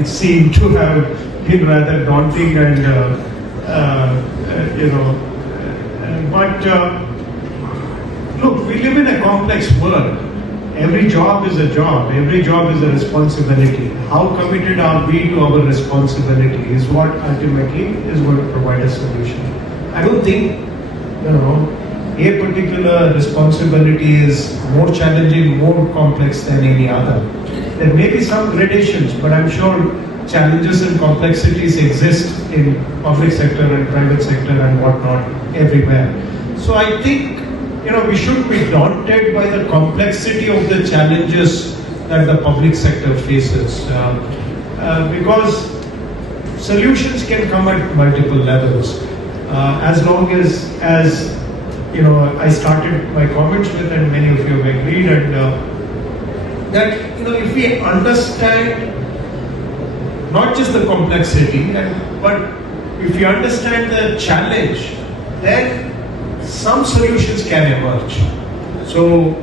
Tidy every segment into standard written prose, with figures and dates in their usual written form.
it seemed to have been rather daunting and but look, we live in a complex world. Every job is a job. Every job is a responsibility. How committed are we to our responsibility is what ultimately is going to provide a solution. I don't think, a particular responsibility is more challenging, more complex than any other. There may be some gradations, but I'm sure challenges and complexities exist in public sector and private sector and whatnot everywhere. So I think we shouldn't be daunted by the complexity of the challenges that the public sector faces, because solutions can come at multiple levels. As long as I started my comments with, and many of you have agreed, and that if we understand not just the complexity, but if we understand the challenge, then some solutions can emerge. So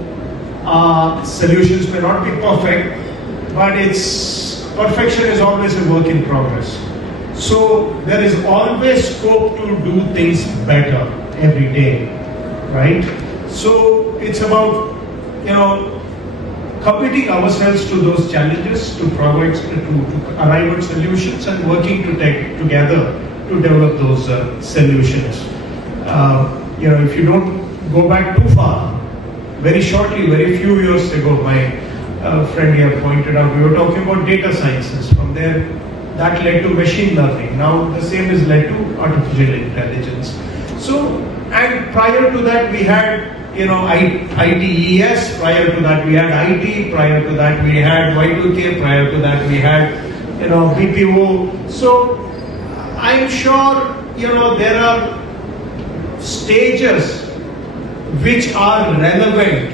solutions may not be perfect, but perfection is always a work in progress. So there is always scope to do things better every day, right? So it's about committing ourselves to those challenges, to provide, to arrive at solutions, and working together to develop those solutions. If you don't go back too far, very few years ago, my friend here pointed out, we were talking about data sciences. From there, that led to machine learning. Now the same is led to artificial intelligence. So, and prior to that, we had ITES, prior to that we had IT, prior to that we had Y2K, prior to that we had BPO. So I'm sure there are stages which are relevant,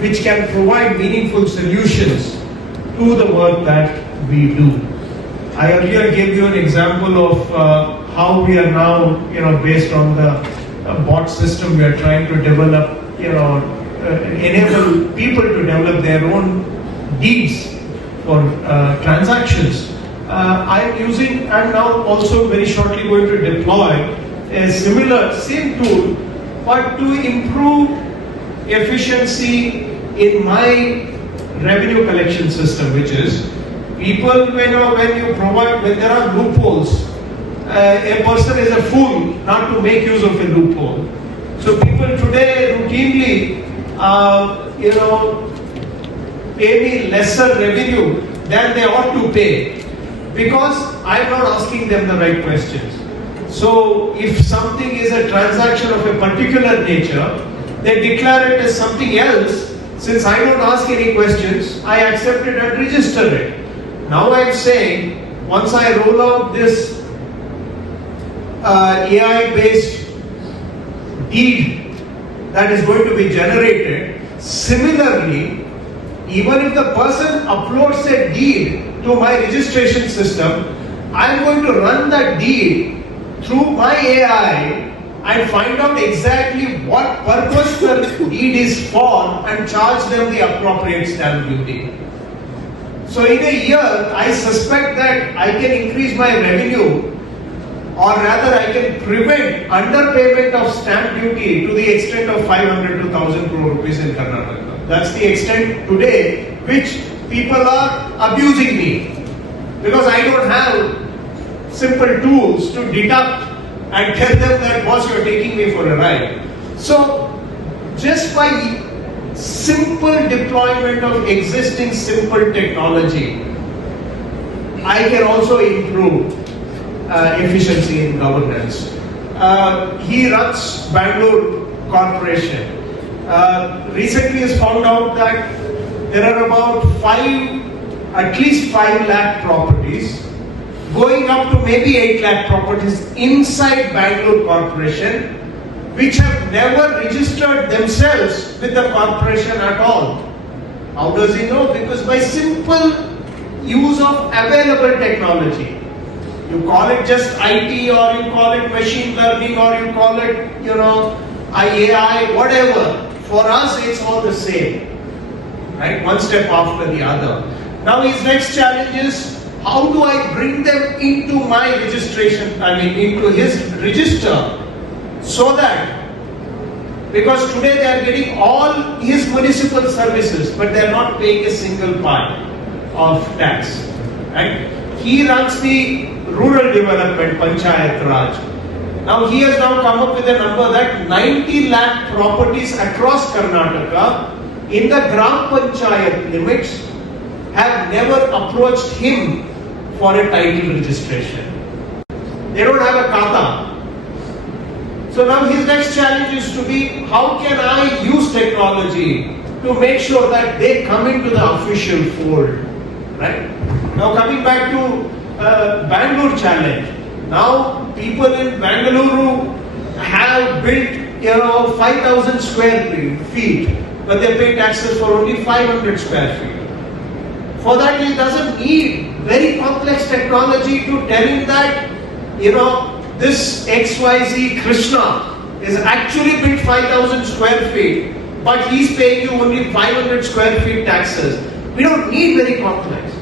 which can provide meaningful solutions to the work that we do. I earlier gave you an example of how we are now, based on the bot system, we are trying to develop, enable people to develop their own deeds for transactions. I'm now also very shortly going to deploy a same tool, but to improve efficiency in my revenue collection system, which is people, when there are loopholes, a person is a fool not to make use of a loophole. So people today routinely, pay me lesser revenue than they ought to pay, because I'm not asking them the right questions. So if something is a transaction of a particular nature, they declare it as something else. Since I don't ask any questions, I accept it and register it. Now I'm saying, once I roll out this AI-based deed that is going to be generated, similarly, even if the person uploads a deed to my registration system, I'm going to run that deed through my AI and find out exactly what purpose the deed is for and charge them the appropriate stamp duty. So in a year, I suspect that I can increase my revenue, or rather I can prevent underpayment of stamp duty to the extent of 500 to 1,000 crore rupees in Kannada. That's the extent today which people are abusing me, because I don't have simple tools to deduct and tell them that, boss, you're taking me for a ride. So just by simple deployment of existing simple technology, I can also improve efficiency in governance. He runs Bangalore Corporation. Recently has found out that there are about at least 5 lakh properties, going up to maybe 8 lakh properties inside Bangalore Corporation, which have never registered themselves with the corporation at all. How does he know? Because by simple use of available technology. You call it just IT, or you call it machine learning, or you call it, AI, whatever. For us, it's all the same, right? One step after the other. Now his next challenge is, how do I bring them into my registration, into his register, so that, because today they are getting all his municipal services, but they are not paying a single part of tax. Right? He runs the rural development, Panchayat Raj. Now he has now come up with a number that 90 lakh properties across Karnataka in the Gram Panchayat limits have never approached him for a title registration. They don't have a kata. So now his next challenge is to be, how can I use technology to make sure that they come into the official fold, right? Now coming back to Bangalore challenge. Now people in Bangalore have built 5,000 square feet, but they pay taxes for only 500 square feet. For that, he doesn't need very complex technology to tell him that, this XYZ Krishna is actually built 5,000 square feet, but he's paying you only 500 square feet taxes. We don't need very complex.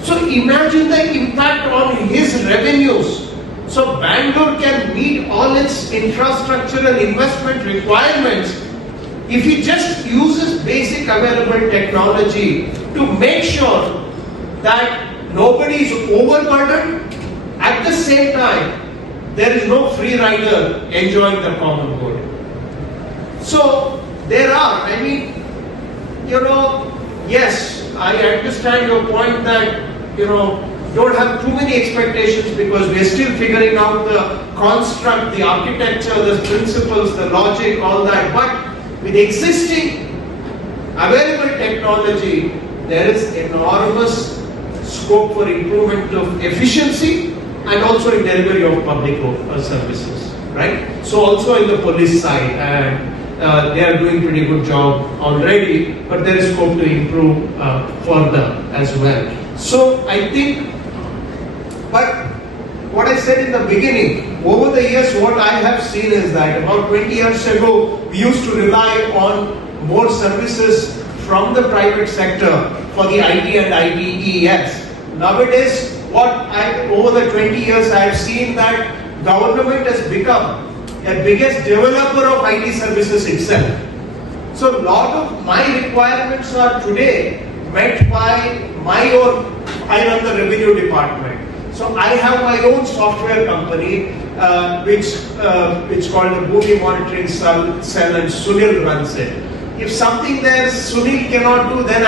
So imagine the impact on his revenues. So Bangalore can meet all its infrastructural investment requirements if he just uses basic available technology to make sure that nobody is overburdened. At the same time, there is no free rider enjoying the common good. So there are, yes, I understand your point that, don't have too many expectations because we are still figuring out the construct, the architecture, the principles, the logic, all that. But with existing available technology, there is enormous scope for improvement of efficiency and also in delivery of public services, right? So also in the police side, and they are doing pretty good job already, but there is scope to improve further as well. So I think, but what I said in the beginning, over the years what I have seen is that about 20 years ago, we used to rely on more services from the private sector for the IT and ITES. Nowadays, over the 20 years I have seen that government has become the biggest developer of IT services itself. So a lot of my requirements are today met by my own, I run the revenue department. So I have my own software company which called the Boomi Monitoring Cell, and Sunil runs it. If something there Sunil cannot do, then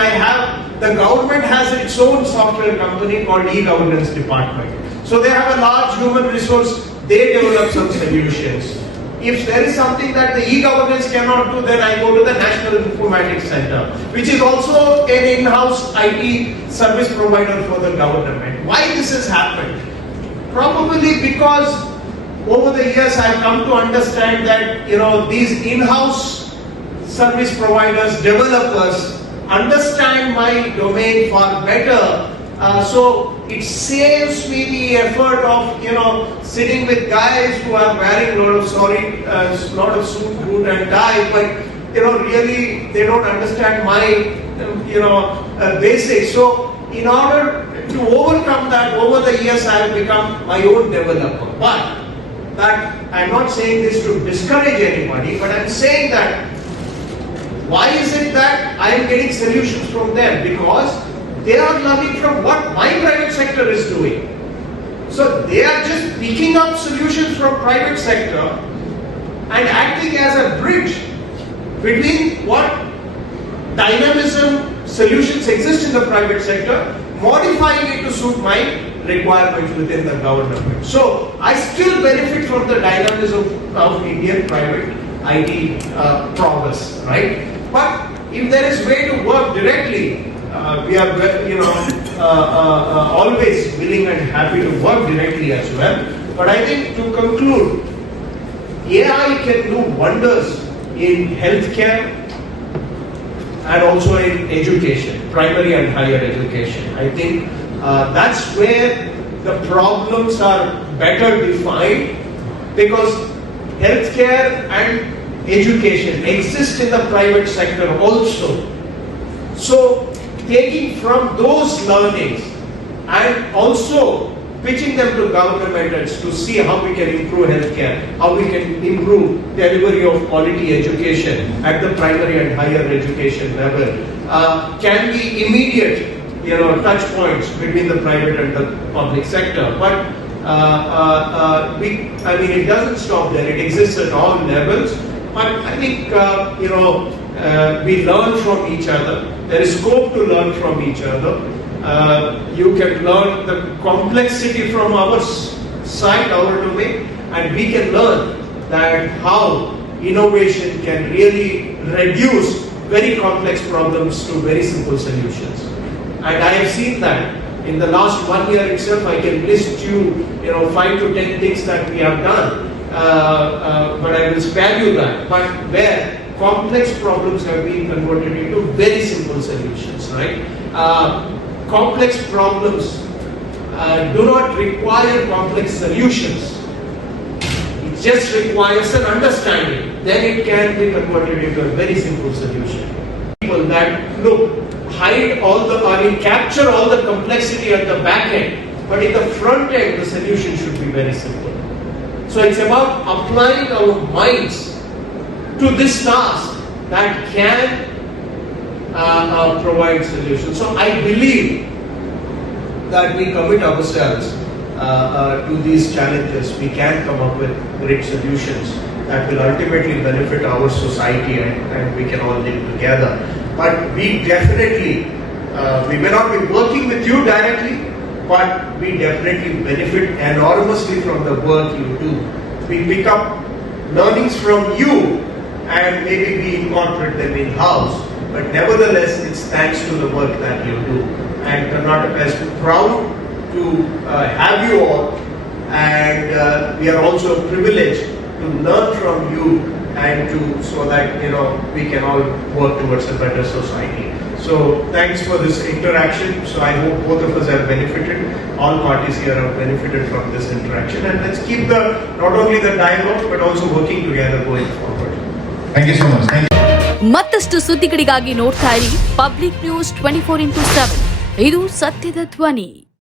the government has its own software company called e-governance department. So they have a large human resource, they develop some solutions. If there is something that the e-governance cannot do, then I go to the National Informatics Center, which is also an in-house IT service provider for the government. Why this has happened? Probably because over the years I have come to understand that these in-house service providers, developers understand my domain far better. So it saves me the effort of sitting with guys who are wearing lot of suit, boot and tie, but really they don't understand my basics. So in order to overcome that, over the years I have become my own developer. But that I'm not saying this to discourage anybody, but I'm saying that why is it that I am getting solutions from them? Because they are learning from what my private sector is doing. So they are just picking up solutions from private sector and acting as a bridge between what dynamism solutions exist in the private sector, modifying it to suit my requirements within the government. So I still benefit from the dynamism of Indian private IT progress, right? But if there is way to work directly, we are always willing and happy to work directly as well. But I think to conclude, AI can do wonders in healthcare and also in education, primary and higher education. I think that's where the problems are better defined, because healthcare and education exist in the private sector also. So taking from those learnings and also pitching them to governments to see how we can improve healthcare, how we can improve delivery of quality education at the primary and higher education level, can be immediate, touch points between the private and the public sector. But it doesn't stop there. It exists at all levels. But I think we learn from each other. There is scope to learn from each other. You can learn the complexity from our side, our domain, and we can learn that how innovation can really reduce very complex problems to very simple solutions. And I have seen that in the last 1 year itself. I can list you, 5 to 10 things that we have done, but I will spare you that. But where complex problems have been converted into very simple solutions, right? Complex problems do not require complex solutions. It just requires an understanding. Then it can be converted into a very simple solution. People that capture all the complexity at the back end, but in the front end, the solution should be very simple. So it's about applying our minds to this task that can provide solutions. So I believe that we commit ourselves to these challenges, we can come up with great solutions that will ultimately benefit our society, and we can all live together. But we definitely, we may not be working with you directly, but we definitely benefit enormously from the work you do. We pick up learnings from you and maybe we incorporate them in-house. But nevertheless, it's thanks to the work that you do. And Karnataka is proud to have you all, and we are also privileged to learn from you and so that we can all work towards a better society. So thanks for this interaction. So I hope both of us have benefited. All parties here have benefited from this interaction, and let's keep not only the dialogue but also working together going forward. Thank you so much. Thank you. ಮತ್ತಷ್ಟು ಸುದ್ದಿಗಳಿಗಾಗಿ ನೋಡ್ತಾ ಇರಿ public news 24x7. ಇದು ಸತ್ಯದ ಧ್ವನಿ.